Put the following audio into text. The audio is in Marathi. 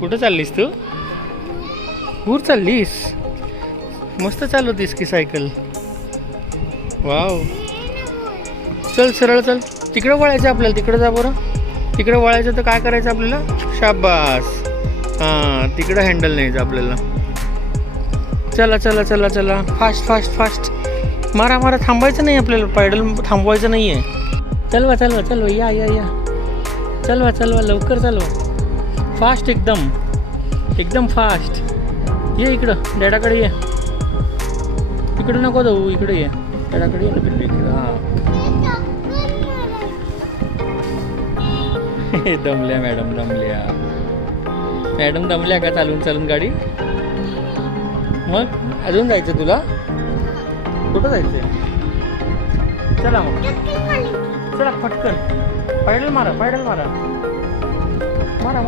कुठं चाललीस तू? कुठं चाललीस. मस्त चालवतीस की सायकल. वाव. चल सरळ चल. तिकडं वळायचं आपल्याला तिकडं जा बरं. तिकडं वळायचं तर काय करायचं आपल्याला? शाबास. हां तिकडं हँडल न्यायचं आपल्याला. चला चला चला चला. फास्ट फास्ट फास्ट मारा मारा. थांबायचं नाही आपल्याला. पायडल थांबवायचं नाही आहे चलवा चलवा चलवा. या या या. चलवा चलवा. लवकर चलवा. फास्ट एकदम. एकदम फास्ट. ये इकडं डॅडाकडे ये. इकडं नको जाऊ इकडे ये. डॅडाकडे ये ना पिल्लू इकडं हां दमल्या मॅडम दमल्या. मॅडम दमल्या का चालून चालून गाडी? मग? अजून जायचं तुला? कुठं जायचंय? चला मग. चला पटकन. पायडल मारा पायडल मारा. मारा मारा.